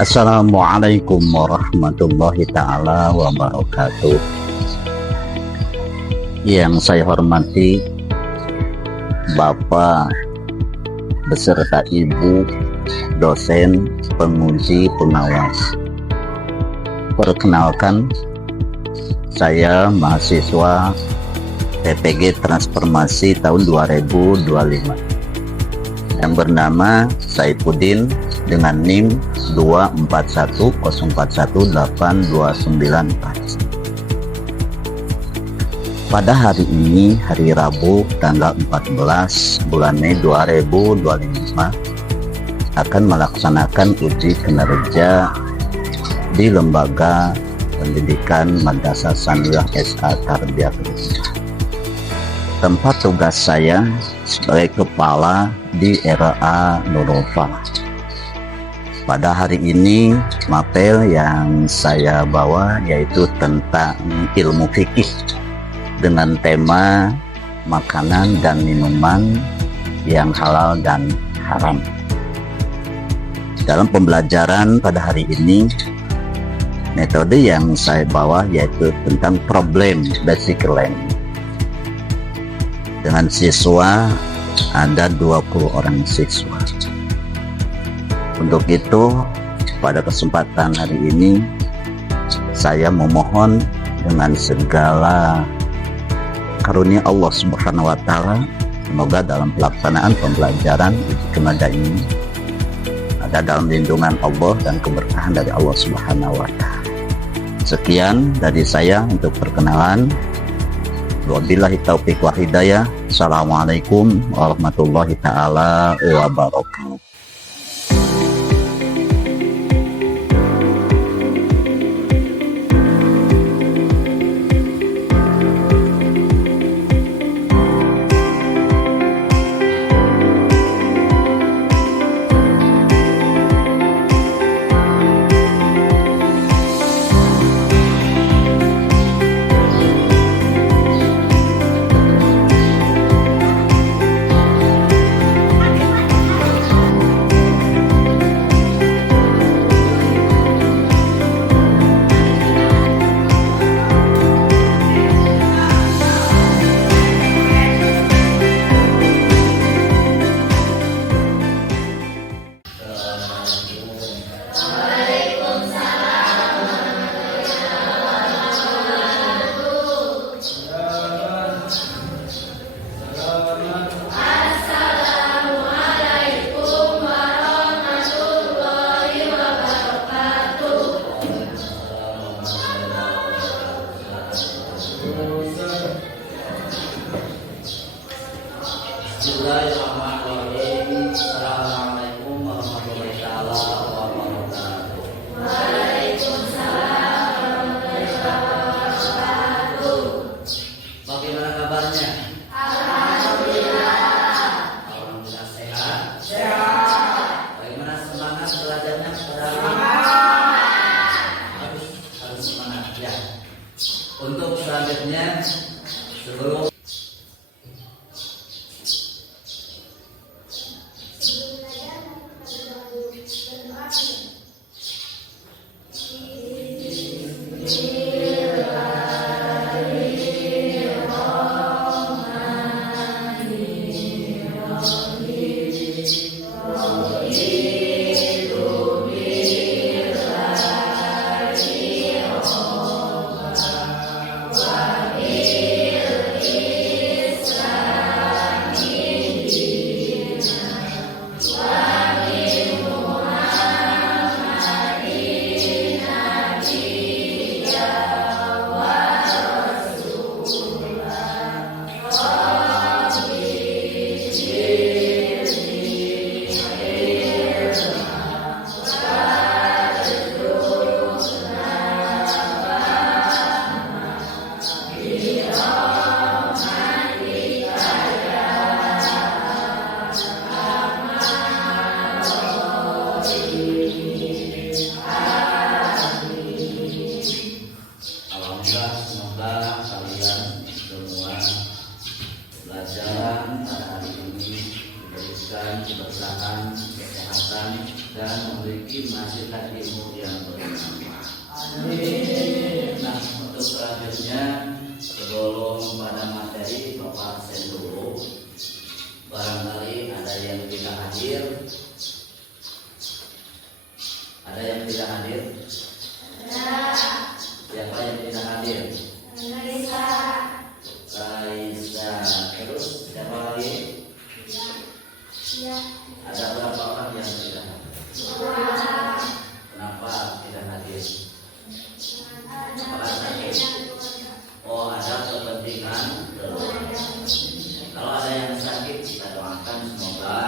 Assalamualaikum warahmatullahi ta'ala wabarakatuh. Yang saya hormati Bapak beserta Ibu, dosen, penguji, pengawas. Perkenalkan, saya mahasiswa PPG Transformasi tahun 2025 yang bernama Saifuddin dengan NIM 241041829. Pada hari ini, hari Rabu tanggal 14 bulan Mei 2025, akan melaksanakan uji kinerja di Lembaga Pendidikan Madrasah Sanawiyah SA Tarbiyah. Tempat tugas saya sebagai kepala di RA Nurul Falah. Pada hari ini, materi yang saya bawa yaitu tentang ilmu fikih dengan tema makanan dan minuman yang halal dan haram. Dalam pembelajaran pada hari ini, metode yang saya bawa yaitu tentang problem basic learning. Dengan siswa ada 20 orang siswa. Untuk itu, pada kesempatan hari ini, saya memohon dengan segala karunia Allah Subhanahu wa Ta'ala, semoga dalam pelaksanaan pembelajaran uji kinerja ini ada dalam lindungan Allah dan keberkahan dari Allah Subhanahu wa Ta'ala. Sekian dari saya untuk perkenalan. Wabillahi taufiq wal hidayah. Assalamualaikum warahmatullahi ta'ala wabarakatuh. Bismillahirrahmanirrahim. Assalamualaikum warahmatullahi wabarakatuh. Waalaikumsalam warahmatullahi wabarakatuh. Bagaimana kabarnya? Alhamdulillah. Alhamdulillah sehat. Sehat. Bagaimana semangat belajarnya? Semangat. Harus semangat ya. Untuk selanjutnya, sebelum diberikan keberkahan, kesehatan, dan memiliki masyarakat ilmu yang bermanfaat. Amin. Nah, untuk selanjutnya sebelum pada materi Bapak absen dulu, barangkali ada yang tidak hadir. Ada yang tidak hadir? Siapa yang tidak hadir? Raisa. Terus siapa lagi? Ada berapa orang yang tidak hadir? Kenapa tidak hadir? Apakah sakit? Oh, ada kepentingan keluarga. Kalau ada yang sakit, kita doakan semoga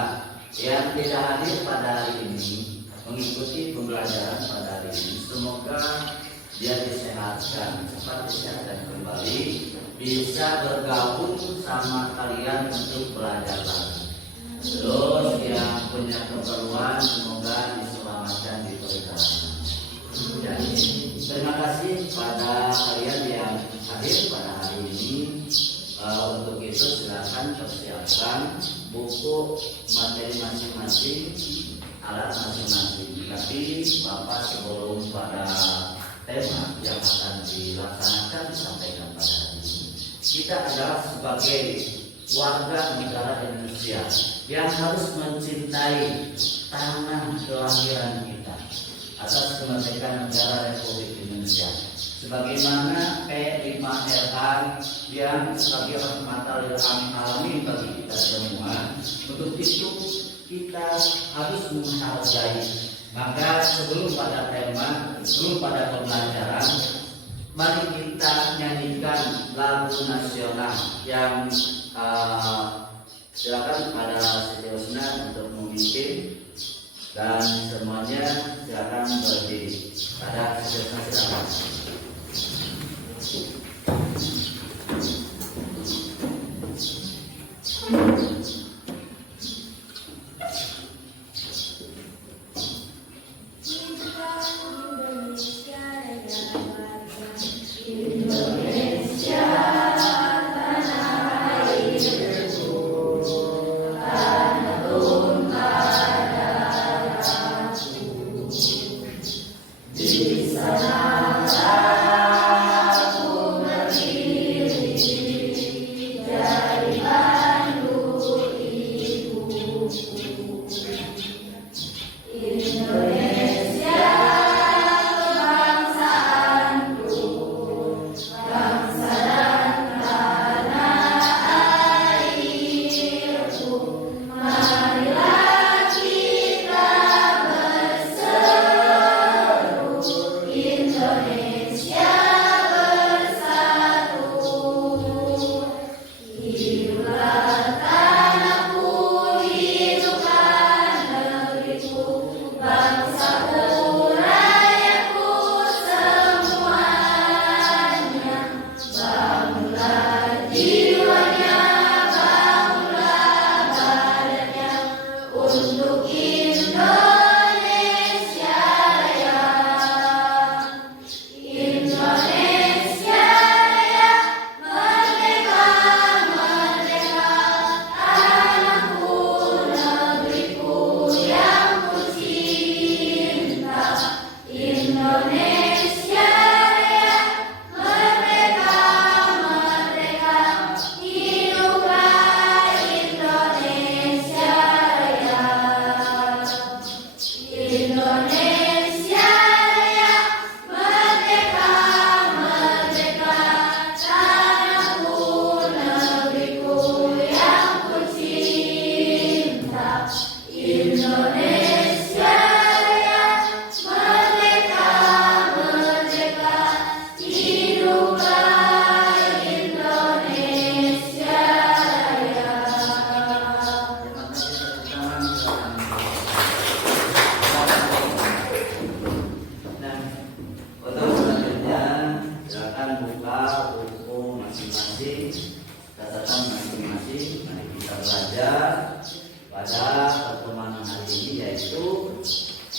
yang tidak hadir pada hari ini mengikuti pembelajaran pada hari ini, semoga dia disehatkan, cepat disehatkan kembali, bisa bergabung sama kalian untuk belajar lagi. Terus yang punya keperluan semoga diselamatkan di perjalanan. Dan terima kasih pada kalian yang hadir pada hari ini. Untuk itu silakan persiapkan buku materi masing-masing, alat masing-masing. Tapi Bapak sebelum pada tema yang akan dilaksanakan disampaikan pada hari ini, kita adalah sebagai warga negara Indonesia yang harus mencintai tanah kelahiran kita atas kemerdekaan negara Republik Indonesia, sebagaimana P5RA yang sebagai rahmatan lil alamin bagi kita semua. Untuk itu kita harus menghargai. Maka sebelum pada tema, sebelum pada pembelajaran, mari kita nyanyikan lagu nasional yang silakan pada Siti Husna untuk memimpin, dan semuanya silakan berdiri. Pada Siti Husna silakan.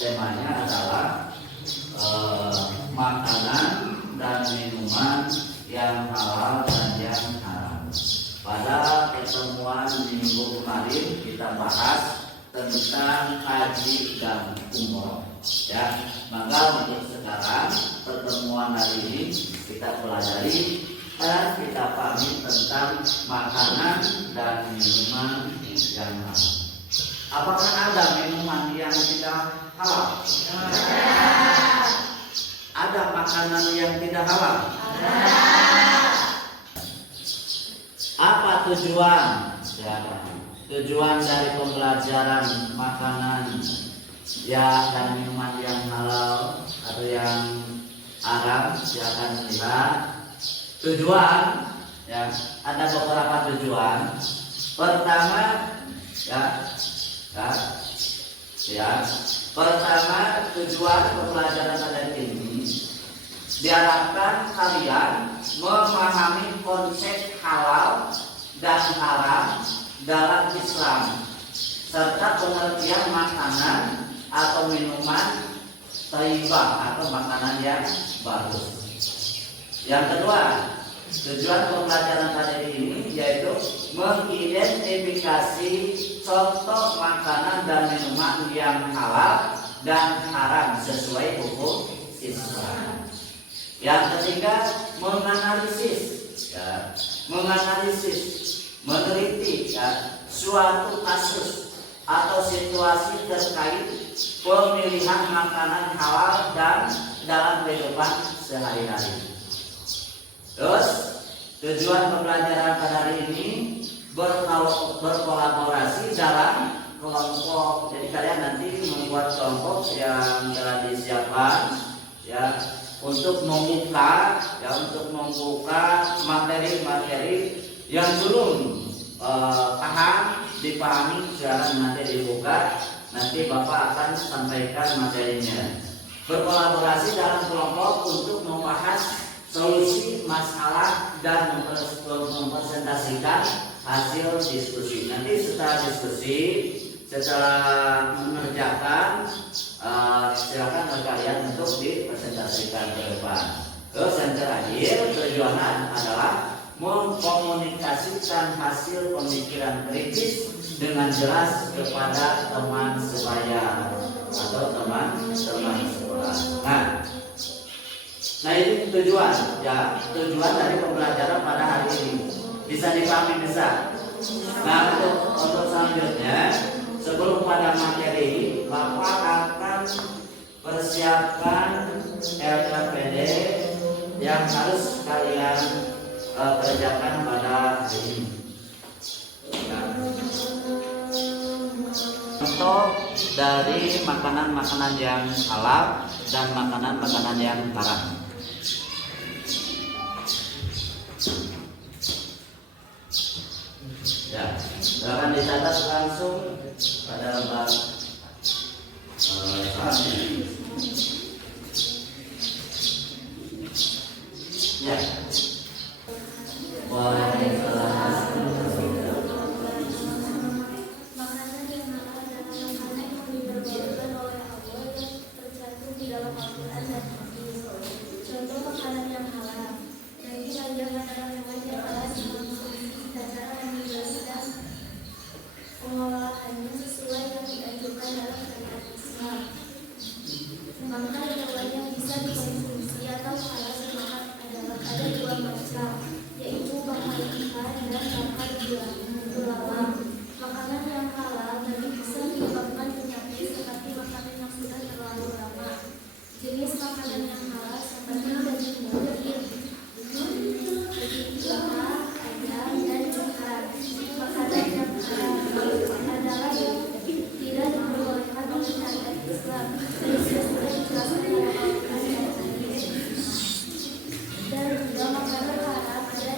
temanya adalah makanan dan minuman yang halal dan yang haram. Pada pertemuan minggu minggu kemarin kita bahas tentang haji dan umroh. Ya, maka untuk sekarang pertemuan hari ini kita pelajari dan kita pahami tentang makanan dan minuman yang halal. Apakah ada minuman yang tidak halal? Ada makanan yang tidak halal? Apa tujuan? Tujuan dari pembelajaran makanan ya dan minuman yang halal atau yang haram, silakan melihat. Tujuan ya, ada beberapa tujuan. Pertama pertama tujuan pembelajaran pada ini diharapkan kalian memahami konsep halal dan haram dalam Islam serta pengertian makanan atau minuman thayyibah atau makanan yang bagus. Yang kedua, tujuan pembelajaran pada ini yaitu mengidentifikasi contoh makanan dan minuman yang halal dan haram sesuai hukum Islam. Yang ketiga, meneliti suatu kasus atau situasi terkait pemilihan makanan halal dan dalam kehidupan sehari-hari. Terus tujuan pembelajaran pada hari ini berkolaborasi dalam kelompok. Jadi kalian nanti membuat kelompok yang telah disiapkan ya untuk membuka materi-materi yang belum paham dipahami, silakan nanti dibuka, nanti Bapak akan sampaikan materinya. Berkolaborasi dalam kelompok untuk membahas solusi masalah dan mempresentasikan hasil diskusi. Nanti setelah diskusi, setelah mengerjakan, silakan kalian untuk dipresentasikan ke depan. Terus yang terakhir, tujuannya adalah mengkomunikasikan hasil pemikiran kritis dengan jelas kepada teman sebaya atau teman sekolah. Nah ini tujuan dari pembelajaran pada hari ini. Bisa dipahami bisa. Nah untuk selanjutnya, sebelum pada materi, Bapak akan persiapkan LKPD yang harus kalian kerjakan pada hari ini. Contoh dari makanan-makanan yang halal dan makanan-makanan yang haram. Ya, silakan dicatat langsung pada lembar ya. Makanan yang halal adalah makanan yang diperbolehkan oleh Allah yang tercantum di dalam Al-Quran dan Hadis. Contoh makanan yang halal. Nanti rancangan adalah hewan yang halal dengan kondisi dan cara yang dibeli dan pengolahannya sesuai yang dianjurkan dalam syariat Islam. Maka hewan yang bisa dikonsumsi atau halal semakan adalah ada dua macam, yaitu bakar ikan dan bakar belalang. Makanan yang halal tadi bisa menyebabkan penyakit seperti makanan yang sudah terlalu lama. Jenis makanan yang halal seperti daging babi, ayam, dan ikan. Makanan yang haram adalah yang tidak diperbolehkan oleh syariat Islam. Sesuai dijelaskan dalam Al-Quran dan Hadis. Dan juga makanan haram ada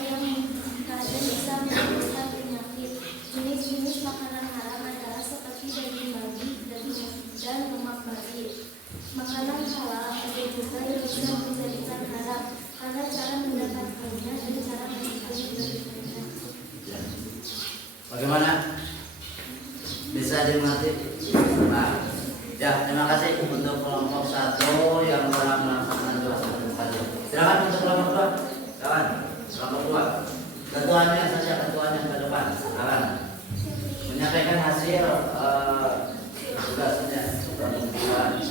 yang bisa menimbulkan penyakit. Jenis-jenis makanan haram adalah seperti daging babi dan lemak babi. Makanan halal ada juga yang bisa menjadikan haram karena cara mendapatkannya dan cara menjadikannya berbeda. Bagaimana? Bisa dimengerti? Nah, ya, terima kasih untuk kelompok 1 yang telah melaksanakan tugas tadi. Silakan untuk kelompok 2. Silakan, kelompok 2. Ketuanya saja, ketuanya ke depan. Silakan. menyampaikan hasil tugasnya perempuan.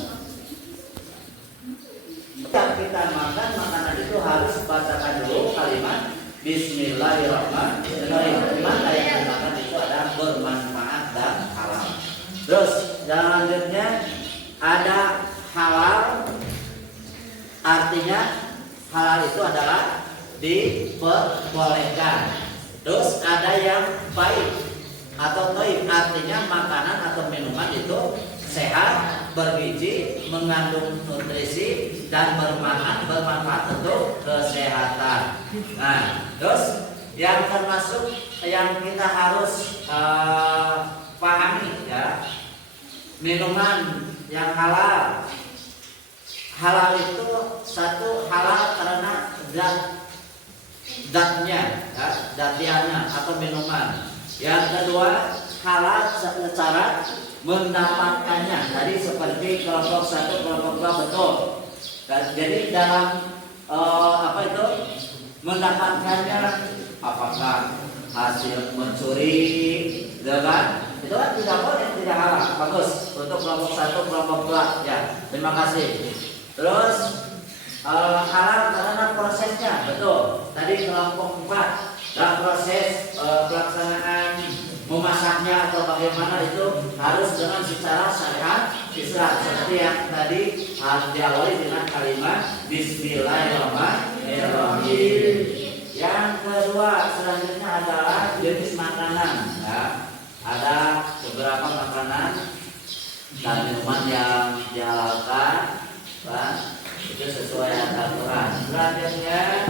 Ketika kita makan makanan itu harus bacakan dulu kalimat Bismillahirrahmanirrahim. Maka yang dimakan itu ada bermanfaat dan halal. Terus selanjutnya ada halal, artinya halal itu adalah diperbolehkan. Terus ada yang baik atau toib, artinya makanan atau minuman itu sehat, bergizi, mengandung nutrisi dan bermanfaat untuk kesehatan. Nah, terus yang termasuk yang kita harus pahami ya, minuman yang halal. Halal itu satu halal karena zatnya, ya, zatiannya atau minuman. Yang kedua halal secara mendapatkannya. Tadi seperti kelompok satu, kelompok dua betul. Jadi dalam apa itu mendapatkannya, apakah hasil mencuri, kan? Itu kan tidak boleh, tidak halal. Bagus untuk kelompok satu, kelompok dua. Ya, terima kasih. Terus halal karena prosesnya, betul. Tadi kelompok 4 dalam proses pelaksanaan memasaknya atau bagaimana itu harus dengan secara syariat Islam, seperti yang tadi diawali dengan kalimat Bismillahirrahmanirrahim. Yang kedua selanjutnya adalah jenis makanan. Ya. Ada beberapa makanan dan minuman yang dihalalkan, itu sesuai aturan. Selanjutnya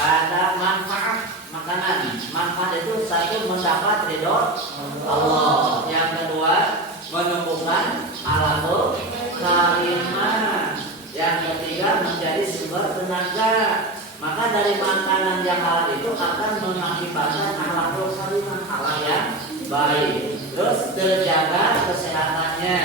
ada manfaat makanan. Manfaat itu satu mendapat ridho Allah. Yang kedua menumbuhkan alaqul karimah. Yang ketiga menjadi sumber tenaga. Maka dari makanan yang halal itu akan mengakibatkan alaqul karimah, halal yang baik. Terus terjaga kesehatannya.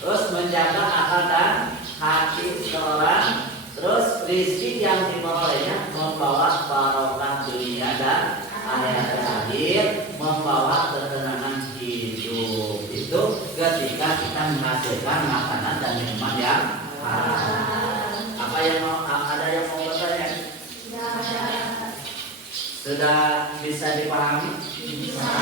Terus menjaga akal dan hati seorang. Terus rezeki yang diperolehnya membawa barokah dunia dan akhirat akhir, membawa ketenangan hidup. Itu ketika kita menghasilkan makanan dan minuman yang halal. Apa yang ada yang mau bertanya? Sudah bisa dipahami? Ya.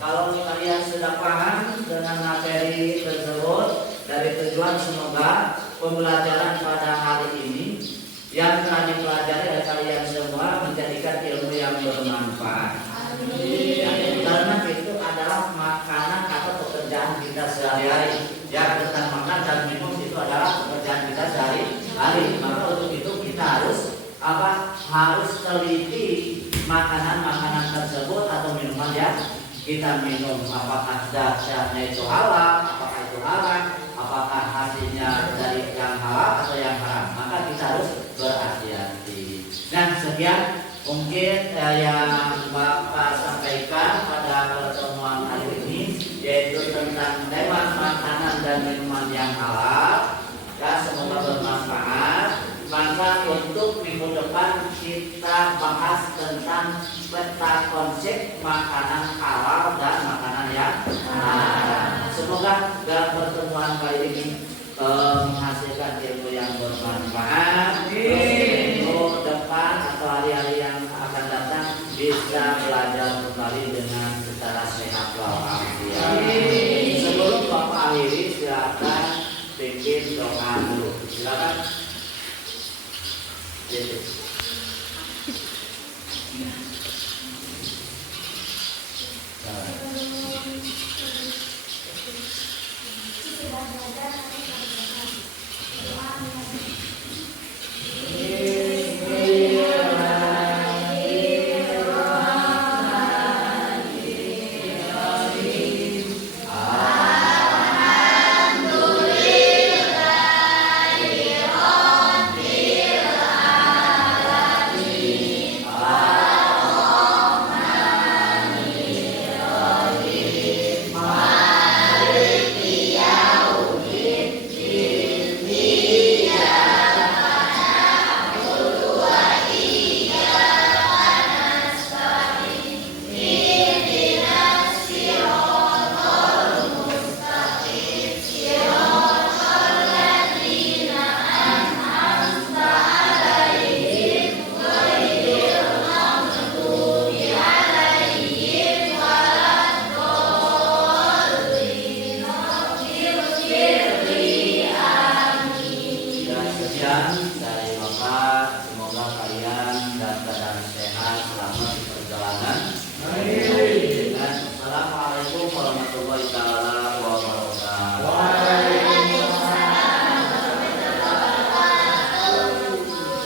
Kalau kalian sudah paham dengan materi tersebut, dari tujuan semoga pembelajaran pada hari ini yang telah dipelajari oleh kalian semua menjadikan ilmu yang bermanfaat. Amin. Karena itu adalah makanan atau pekerjaan kita sehari-hari. Ya, tentang makan dan minum itu adalah pekerjaan kita sehari-hari. Maka untuk itu kita harus teliti makanan-makanan tersebut atau minuman yang kita minum, apakah dasarnya itu halal, apakah itu haram, apakah hasilnya dari yang halal atau yang haram. Maka kita harus berhati-hati. Nah, sekian mungkin yang Bapak sampaikan pada pertemuan hari ini, yaitu tentang tema makanan dan minuman yang halal. Ya, semoga bermanfaat. Maka untuk minggu depan kita bahas tentang peta konsep makanan halal dan makanan yang haram. Semoga dalam pertemuan kali ini menghasilkan ilmu yang bermanfaat. Untuk depan atau hari-hari yang akan datang bisa belajar kembali dengan secara sehat walafiat. Sebelum Bapak akhiri, silakan bikin doa dulu. Silakan. Yes.